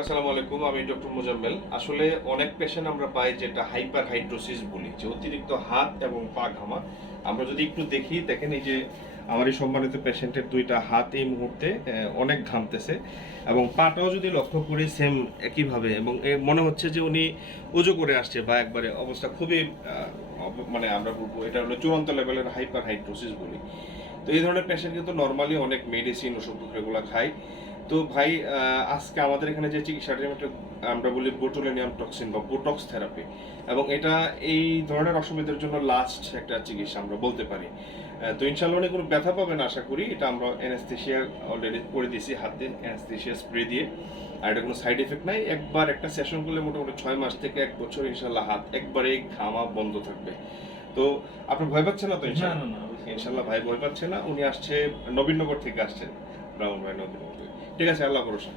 আসসালামু আলাইকুম, আমি ডক্টর মোজাম্মেল। আসলে অনেক পেশেন্ট আমরা পাই যেটা হাইপার হাইড্রোসিস বলি, যে অতিরিক্ত হাত এবং পা ঘামা। আমরা যদি একটু দেখি, দেখেন এই যে আমার এই সম্মানিত পেশেন্টের দুইটা হাত এই মুহূর্তে অনেক ঘামতেছে এবং পাটাও যদি লক্ষ্য করি সেম একইভাবে। এবং মনে হচ্ছে যে উনি উজু করে আসছে বা একবারে অবস্থা খুবই মানে আমরা বলব এটা হলো চূড়ান্ত লেভেলের হাইপার হাইড্রোসিস বলি। তো এই ধরনের পেশেন্ট কিন্তু নর্মালি অনেক মেডিসিন ওষুধ এগুলো খায়। তো ভাই আজকে আমাদের এখানে যে চিকিৎসাটা আমরা বলি বোটুলিনিয়াম টক্সিন বা বোটক্স থেরাপি এবং এটা এই ধরনের অসুবিধার জন্য লাস্ট একটা চিকিৎসা আমরা বলতে পারি। তো ইনশাল্লাহ কোনো ব্যথা পাবেন আশা করি। এটা আমরা অ্যানাস্থেশিয়া অলরেডি করে দিয়েছি হাত হাতে অ্যানাস্থেশিয়া স্প্রে দিয়ে। আর এটা কোনো সাইড এফেক্ট নাই। একবার একটা সেশন করলে মোটামুটি ছয় মাস থেকে এক বছর ইনশাল্লাহ হাত একবারে ঘামা বন্ধ থাকবে। তো আপনি ভয় পাচ্ছেন না তো ইনশাল্লাহ। ইনশাল্লাহ ভাই ভয় পাচ্ছে না। উনি আসছে নবীনগর থেকে আসছেন ব্রাহ্মণ নবীনগর থেকে। ঠিক আছে আল্লাহ ভরসা